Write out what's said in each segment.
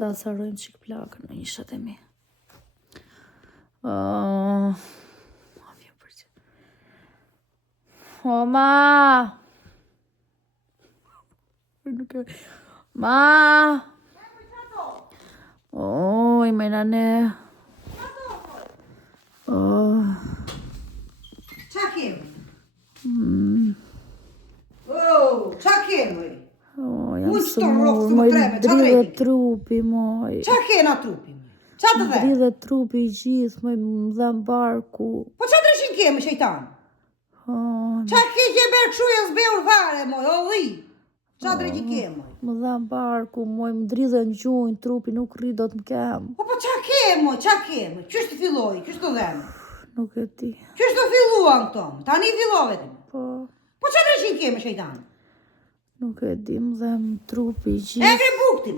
Ta sarojmë qik plakën në ishat e mi. O, ma! Ma! Oj, me nane. Qa kemi? Qa kemi? Jam së moj, dridhe trupi, moj. Qa kena trupi? Qa të dhe? Dridhe trupi i gjithë, moj, më dhe më barku. Po qa të reshin kemi, shejtan? Qa ke që e berë këshu e zbeur fare, moj, o dhi? Qa të reshin kemi? Më dhe më barku, moj, më dridhe në gjujnë, trupi nuk rri do të më kemë. Po qa kemi, qa kemi? Qështë të filloj, qështë të dhemë? Nuk e ti. Qështë të filluan këto? Tani fillove të? Po qa të reshin kemi, shejtan? nuk e di, më dhe më trupi i E gjithë. ke buktin?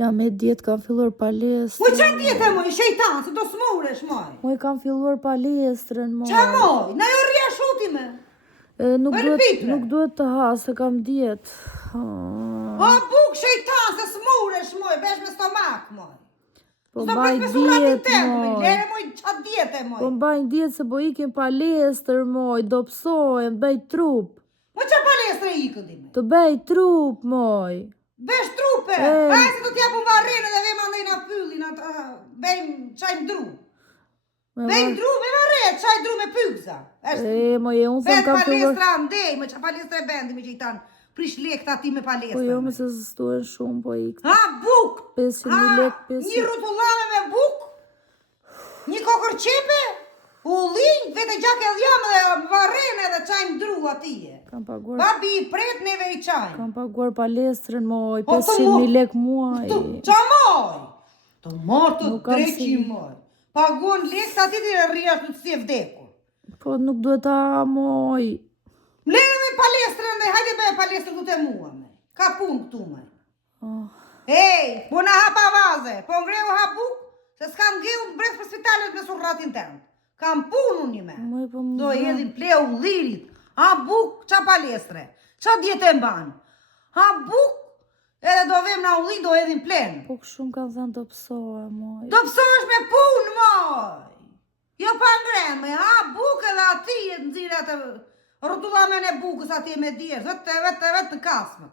Jam e djetë, kam filluar palestra. Moj, qa djetë e moj, shejtan, se do smuresh, moj? Moj, kam filluar palestrën, moj. Qa moj? Na jo rria shutime? Nuk duhet të ha, se kam djetë. O, buk shejtan, se smuresh, moj, besh me stomak, moj. Po Zdo mbaj pres me suratin djetë, tëmë, moj, moj. lere, moj, qa djetë e, moj? Po mbaj djetë se po ikim palestër, moj. Do pësojmë, bëj trup. Moj, qa palestre i këndime? Të bëj trup, moj. Besh trupe, hajë se do t'japun varrene dhe vema ndaj na pyllin, bejmë qajmë dru. Bejmë dru me varret, qaj dru me pykza. Moj, unë se më Bet kam filluar. palestra ndej, moj, qa palestre bendi me që i tanë. Prish lekta ti me palestra. Po jo, më se zëstuen shumë, po ikë. Ha, buk! 500.000 lek, 500. Një rutullave me buk, një kokër qepe, u linj, vete gjak e dhjame dhe varrene dhe qajmë dru atije. Kam paguar. Babi i pret neve i qajmë. Kam paguar palestrën, moj. Po, të 500.000 lek muaj. Qa moj? Të morë të Nuk kam dreqi si- moj. Paguon lekë të ati të rriash në të si e vdeku. Po nuk duhet ta, moj. Mlere me palestrën dhe hajde me palestrën du të mua me. Ka pun këtu me. Ej, po na hapa vaze, po ngreu ha buk, se s'kam ngeu brez për spitalet me surratin tëmë. Kam pun unë një me. Moj, po më Do edhin pleu lirit. Ha buk, qa palestre. Qa djetë e mbanë. Ha buk, edhe do vem na ulli, do edhin plenë. Po shumë kanë thënë do pësohe, moj. Do pësohesh me punë, moj. Jo pa ngreme, ha buk edhe ati e të nëzire atë rrotullamen e bukës ati e me djerë, vetë të kasme.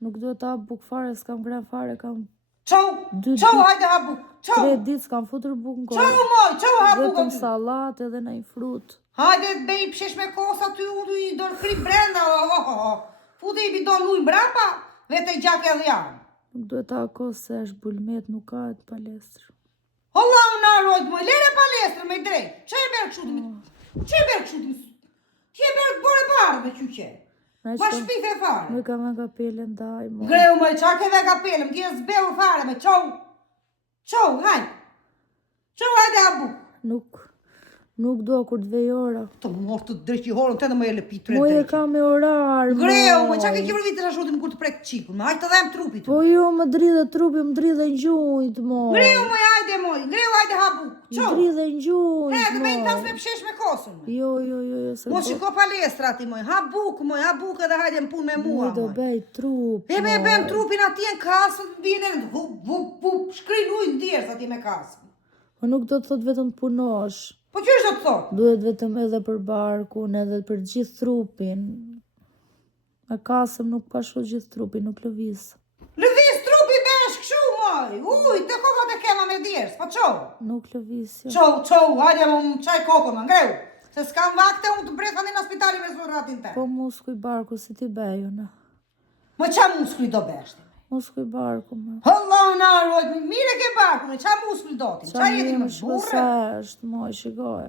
Nuk duhet ta buk fare, s'kam grem fare, kam Qau, hajde ha buk, qau. 3 ditë s'kam futur buk në Qau, kohë. moj, qau ha buk Vetëm aty. salat edhe në i frut. Hajde bej pshesh me kosa ty udu i dorë kri brenda, fute i bidon luj brapa, vete i gjak e dhjanë. Nuk duhet ta kosë se është bulmet, nuk ka e të palestrë. Allah unë arrojt, moj, lere palestrë me drejt. Që e berë këshutim? Që e berë këshutim? Që e berë bore barë me qyqe? Ma shpife fare. Nuk kam e kapele ndaj, moj. Greu, moj, qa ke dhe kapele, më tje zbeu fare me qau. Qau, hajde. Qau, hajde ha buk. Nuk do kur të vej ora. Të morë të dreqihorën, të edhe më e lëpi të Moj e dreqi. kam e orar, moj. Greu, moj, qa ke kjevër vitë të shotim kur të prek qikun, me hajtë të dhem trupit. Po jo, më dridhe trupi, më dridhe në gjujt, moj. Greu, moj, hajde ha buk. Më Qau. dridhe në gjujt, He, të bejnë tas moj. me pshesh me kosën, moj. Jo, se Mos shiko palestra ti, moj, ha buk edhe hajde më pun me mua, moj do moj. bej trup, E me moj. bëm trupin ati në kasën, vjen shkrin ujnë djerës ati me kasën. Po nuk do të thot vetëm të punosh. Po që është do të thot? Duhet vetëm edhe për barkun, edhe për gjithë trupin. Me kasëm nuk pashu gjithë trupin, nuk lëviz. Lëviz trupi besh këshu, moj. Uj, të kokat e kema me djerës, po qo? Nuk lëviz, jo. Qo, hajde më qaj kokën, më ngreu. Se s'kam vakte unë të brefa në spitali me zurratin te. Po muskuj barku si ti beju, në. Më qa muskli do beshti? Muskuj barku, më. Allah në arrojt, mire ke barku, me qa muskli do ti? Qa jeti më shko burre? sa është, moj, shikoje.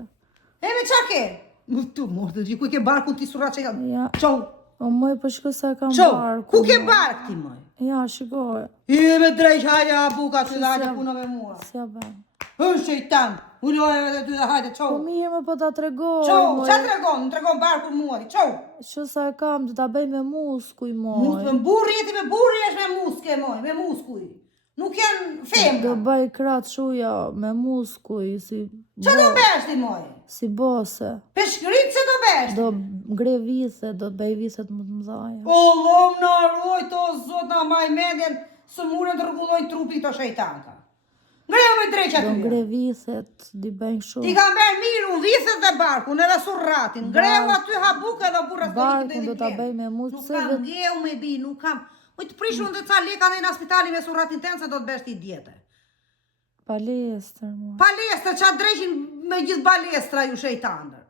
E me qa ke? Tu morë të ku ke barku ti surrat që Ja. Qo, O moj, po shko sa kam qo, barku. ku ke moj. bark ti, moj? Ja, shikoje. I me drejq, hajde a buka të dhe hajde puno me mua. Si ja ben. Hën shejtan, ullojeve dhe ty dhe hajde, qo. Po mirë me po ta tregoj, Qo, moj. qa tregon? Në tregon barku mua ti, qo. Që sa e kam, të ta bëj me muskuj, moj. Me burri jeti me burri esh me muske, moj, me muskuj. Nuk janë Do femra. bëj kratë shuja me muskuj, si... Qa do besh ti, moj? Si bose. Peshkrit që do besh? Do ngre vithe, do bëj vithet më të mëdhaja. O, lom në arrojt, o, zot në maj mendjen, së murën të rregullojnë trupi këto shejtanka. Ngreu me dreqa Do ty. ngre vithet, di bëjnë Ti shumë. ka mberë mirë unë vithet dhe barkun edhe surratin. Ngreu aty habuk edhe burra s'do Barkun do ta bëj me mu, Nuk pse kam vet ngeu me bi, nuk kam. Oj të prishun dhe ca leka dhe në spitali me surratin ten se do të besh ti djete. palestër mua. Palestra, qa dreqin me gjithë balestra ju shejtandër.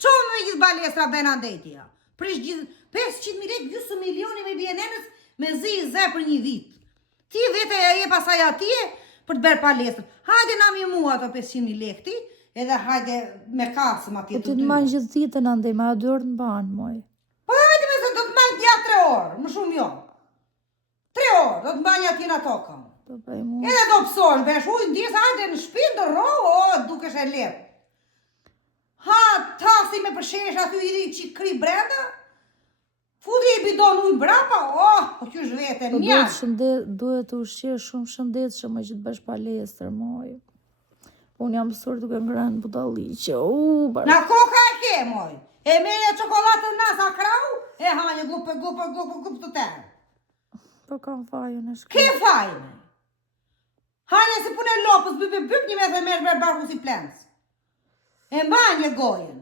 Qo me gjithë balestra bena ndetja? Prish gjithë 500.000 lekë, gjysë milioni me bjenenës me zi i ze për një vit. Ti vete e je pasaj atje për të berë palestra. Hajde na mi mua ato 500.000 lekë ti, edhe hajde me kasëm atje Po të ti të manë gjithë ditën andej, ma 2 orë në banë, moj. Po hajde me se do të manjë tja 3 orë, më shumë jo. 3 orë, do të manjë atje në tokën. Do bëj mu. Edhe do pësosh, besh ujë ndjesë, hajde në shpinë të ro, o, dukesh e lepë. Ha, tasi me përshesh aty i që kri brenda, futi i bidon ujë brapa, o qysh vete, Po njërë. duhet të ushqesh shumë shëndetshëm me që të bësh palestër, moj. Unë jam mësuar duke ngrënë budalliqe. Na koka e ke, moj. E mere qokolatën nasa krau, e hanje gup të terë. Po kam fajën e shkë. Ke fajnë. Hanje se pune lopës, bëp një me dhe merë barku si plens. E mbanje gojen.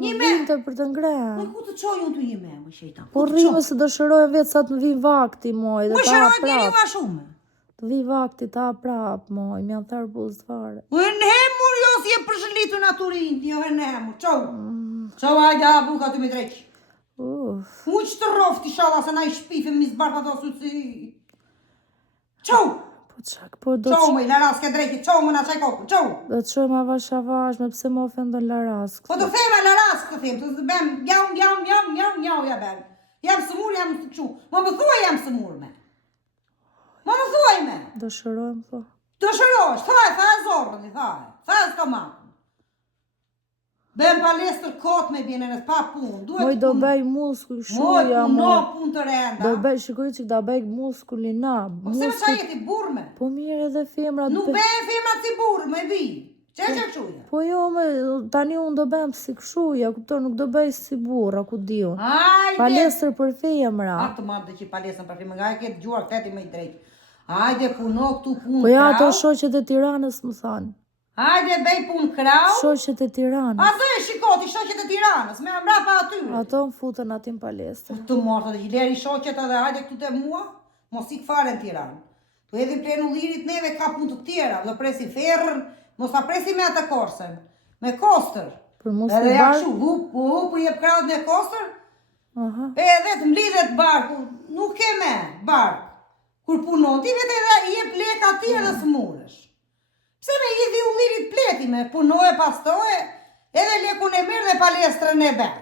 Një me. vinte për të Po ngrënë. ku të qoj unë të një me, më shejtan. Po rrimë se dëshiroj vetë sa të më vinë vakti, moj. Dhe Më ta shëroj djeri prap. ma shumë. Të vi vakti ta prap, moj. Mja thërë buzë të fare. U e në hemur jo si e përshëlitu naturin, jo e në hemur, qau. Qau hajde a buka të me dreqë. Uff. Mu që të rofti shala se na i shpifim mi zbarta të suci. Qau, Po qak, po do qau të me i laras ke drejki, qau më na qaj kokën, qau. do të shojmë avash me pse më ofendon Laras. Po të theme laras këtë them, të bem, jau, ja bem. Jam sëmur, jam të qu. Më thuaj jam sëmur me. Më thuaj me. Dëshirojmë, po. Të shërosh, thaj e zorën, thaj e s'ka makën. Bem palestër kot me bjene në pa punë, duhet Moj do punë. bëj muskull, Moj shuja, puno moj. punë të renda. Do bëj, shikoj që da bëj muskulin na. Po se me qa jeti burme? Po mirë edhe femrat. Nuk be e femrat si burë, me bi. Që quja? Po jo, tani unë do bëjmë si këshuja, kupton, nuk do bëj si burra, ku di unë. Hajde! Palestër për femra. A të marrë dhe që palesën për femra, nga e ketë gjuar këteti me i drejtë. Hajde puno këtu punë Po ja ato krau. shoqet e Tiranës më thanë. Hajde bej punë krau. Shoqet e Tiranës. A dhe shikoti, shoqet e Tiranës, me mrapa atyre. Ato më futën atin palestër. Të mortë dhe gjileri shoqet edhe hajde këtu te mua, mos ik fare në Tiranë. Tu edhi plenu lirit neve ka punë të tjera, do presi ferrën, mos ta presi me atë korsën, me kostër. Për mos Edhe të ja barë. kështu, hup, jep kraut me kostër, Aha. edhe të mlidhet barku, nuk ke me bark. Kur punon, ti vete edhe i jep lek ati edhe s'muresh. Pse me i dhi u lirit pleti me punoje, pastoje, edhe lekun e mirë dhe palestrën e ben.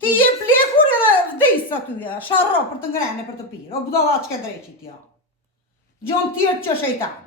Ti jep lekun edhe vdis atyja, sharro për të ngrene për të pirë, o budova që ke dreqit ja. Gjon tjerë që shejtan.